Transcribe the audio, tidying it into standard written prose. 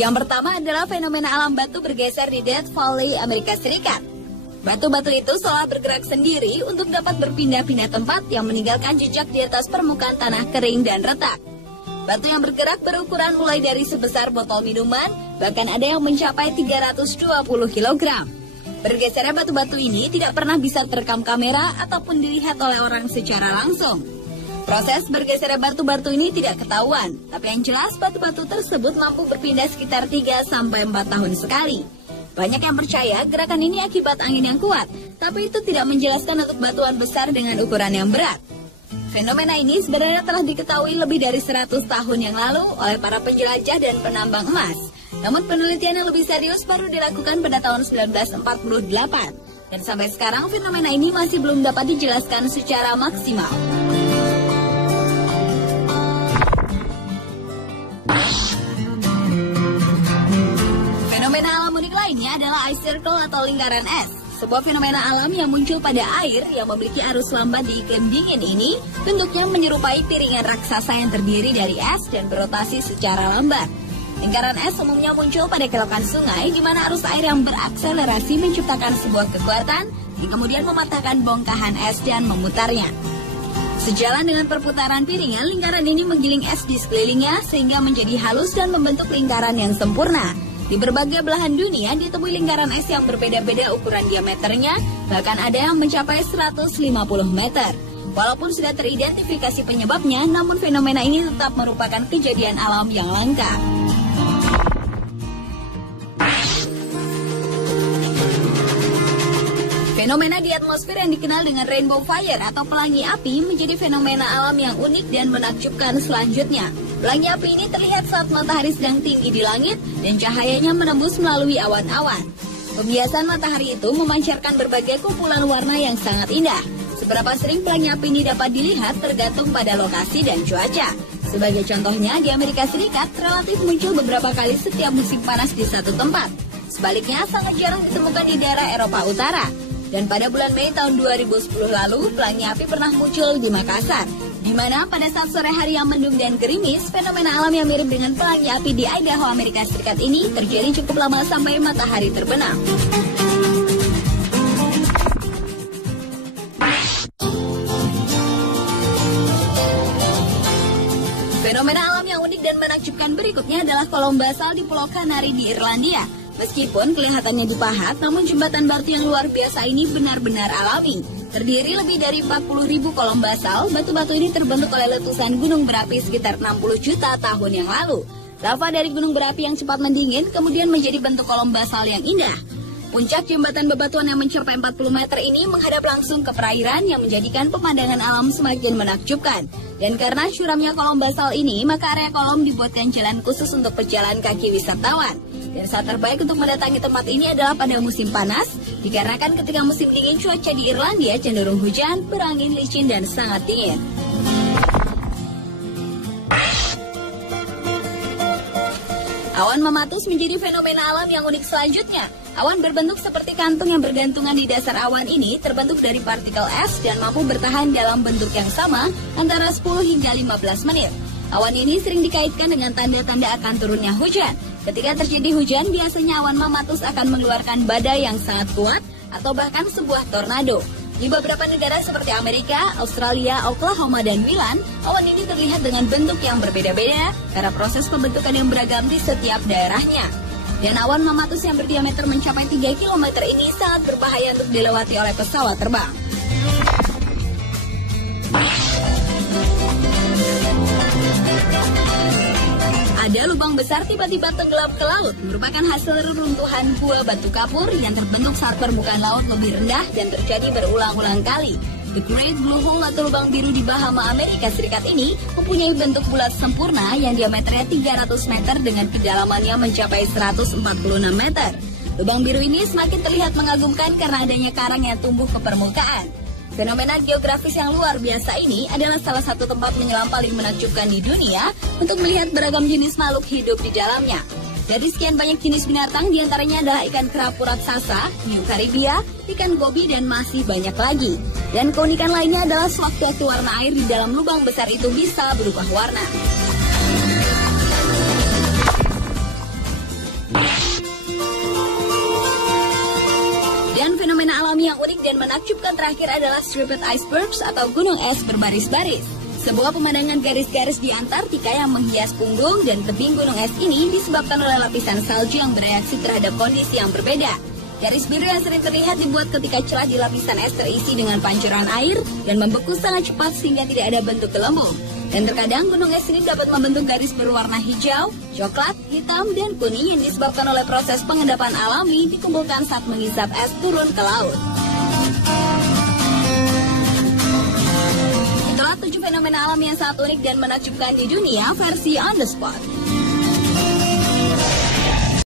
Yang pertama adalah fenomena alam batu bergeser di Death Valley, Amerika Serikat. Batu-batu itu seolah bergerak sendiri untuk dapat berpindah-pindah tempat yang meninggalkan jejak di atas permukaan tanah kering dan retak. Batu yang bergerak berukuran mulai dari sebesar botol minuman, bahkan ada yang mencapai 320 kg. Bergesernya batu-batu ini tidak pernah bisa terekam kamera ataupun dilihat oleh orang secara langsung. Proses bergesernya batu-batu ini tidak ketahuan, tapi yang jelas batu-batu tersebut mampu berpindah sekitar 3-4 tahun sekali. Banyak yang percaya gerakan ini akibat angin yang kuat, tapi itu tidak menjelaskan untuk batuan besar dengan ukuran yang berat. Fenomena ini sebenarnya telah diketahui lebih dari 100 tahun yang lalu oleh para penjelajah dan penambang emas. Namun penelitian yang lebih serius baru dilakukan pada tahun 1948. Dan sampai sekarang fenomena ini masih belum dapat dijelaskan secara maksimal. Fenomena alam unik lainnya adalah ice circle atau lingkaran es. Sebuah fenomena alam yang muncul pada air yang memiliki arus lambat di iklim dingin ini bentuknya menyerupai piringan raksasa yang terdiri dari es dan berotasi secara lambat. Lingkaran es umumnya muncul pada kelokan sungai di mana arus air yang berakselerasi menciptakan sebuah kekuatan yang kemudian mematahkan bongkahan es dan memutarnya. Sejalan dengan perputaran piringan, lingkaran ini menggiling es di sekelilingnya sehingga menjadi halus dan membentuk lingkaran yang sempurna. Di berbagai belahan dunia ditemui lingkaran es yang berbeda-beda ukuran diameternya, bahkan ada yang mencapai 150 meter. Walaupun sudah teridentifikasi penyebabnya, namun fenomena ini tetap merupakan kejadian alam yang langka. Fenomena di atmosfer yang dikenal dengan rainbow fire atau pelangi api menjadi fenomena alam yang unik dan menakjubkan selanjutnya. Pelangi api ini terlihat saat matahari sedang tinggi di langit dan cahayanya menembus melalui awan-awan. Pembiasan matahari itu memancarkan berbagai kumpulan warna yang sangat indah. Seberapa sering pelangi api ini dapat dilihat tergantung pada lokasi dan cuaca. Sebagai contohnya, di Amerika Serikat relatif muncul beberapa kali setiap musim panas di satu tempat. Sebaliknya, sangat jarang ditemukan di daerah Eropa Utara. Dan pada bulan Mei tahun 2010 lalu, pelangi api pernah muncul di Makassar, di mana pada saat sore hari yang mendung dan gerimis, fenomena alam yang mirip dengan pelangi api di Idaho, Amerika Serikat ini terjadi cukup lama sampai matahari terbenam. Fenomena alam yang unik dan menakjubkan berikutnya adalah kolom basal di Pulau Kanari di Irlandia. Meskipun kelihatannya dipahat, namun jembatan batu yang luar biasa ini benar-benar alami. Terdiri lebih dari 40.000 kolom basal, batu-batu ini terbentuk oleh letusan gunung berapi sekitar 60 juta tahun yang lalu. Lava dari gunung berapi yang cepat mendingin kemudian menjadi bentuk kolom basal yang indah. Puncak jembatan bebatuan yang mencapai 40 meter ini menghadap langsung ke perairan yang menjadikan pemandangan alam semakin menakjubkan. Dan karena curamnya kolom basal ini, maka area kolom dibuatkan jalan khusus untuk pejalan kaki wisatawan. Dan saat terbaik untuk mendatangi tempat ini adalah pada musim panas, dikarenakan ketika musim dingin cuaca di Irlandia cenderung hujan, berangin, licin, dan sangat dingin. Awan mematus menjadi fenomena alam yang unik selanjutnya. Awan berbentuk seperti kantung yang bergantungan di dasar awan ini terbentuk dari partikel es dan mampu bertahan dalam bentuk yang sama antara 10 hingga 15 menit. Awan ini sering dikaitkan dengan tanda-tanda akan turunnya hujan. Ketika terjadi hujan, biasanya awan mamatus akan mengeluarkan badai yang sangat kuat atau bahkan sebuah tornado. Di beberapa negara seperti Amerika, Australia, Oklahoma, dan Milan, awan ini terlihat dengan bentuk yang berbeda-beda karena proses pembentukan yang beragam di setiap daerahnya. Dan awan mamatus yang berdiameter mencapai 3 km ini sangat berbahaya untuk dilewati oleh pesawat terbang. Ada lubang besar tiba-tiba tenggelam ke laut, merupakan hasil reruntuhan gua batu kapur yang terbentuk saat permukaan laut lebih rendah dan terjadi berulang-ulang kali. The Great Blue Hole atau lubang biru di Bahama, Amerika Serikat ini mempunyai bentuk bulat sempurna yang diameternya 300 meter dengan kedalamannya mencapai 146 meter. Lubang biru ini semakin terlihat mengagumkan karena adanya karang yang tumbuh ke permukaan. Fenomena geografis yang luar biasa ini adalah salah satu tempat menyelam paling menakjubkan di dunia untuk melihat beragam jenis makhluk hidup di dalamnya. Dari sekian banyak jenis binatang, diantaranya adalah ikan kerapu raksasa, hiu karibia, ikan gobi, dan masih banyak lagi. Dan keunikan lainnya adalah sewaktu-waktu warna air di dalam lubang besar itu bisa berubah warna. Dan fenomena alami yang unik dan menakjubkan terakhir adalah striped icebergs atau gunung es berbaris-baris. Sebuah pemandangan garis-garis di Antartika yang menghias punggung dan tebing gunung es ini disebabkan oleh lapisan salju yang bereaksi terhadap kondisi yang berbeda. Garis biru yang sering terlihat dibuat ketika celah di lapisan es terisi dengan pancuran air dan membeku sangat cepat sehingga tidak ada bentuk gelembung. Dan terkadang gunung es ini dapat membentuk garis berwarna hijau, coklat, hitam, dan kuning yang disebabkan oleh proses pengendapan alami dikumpulkan saat mengisap es turun ke laut. Itulah 7 fenomena alam yang sangat unik dan menakjubkan di dunia versi On The Spot.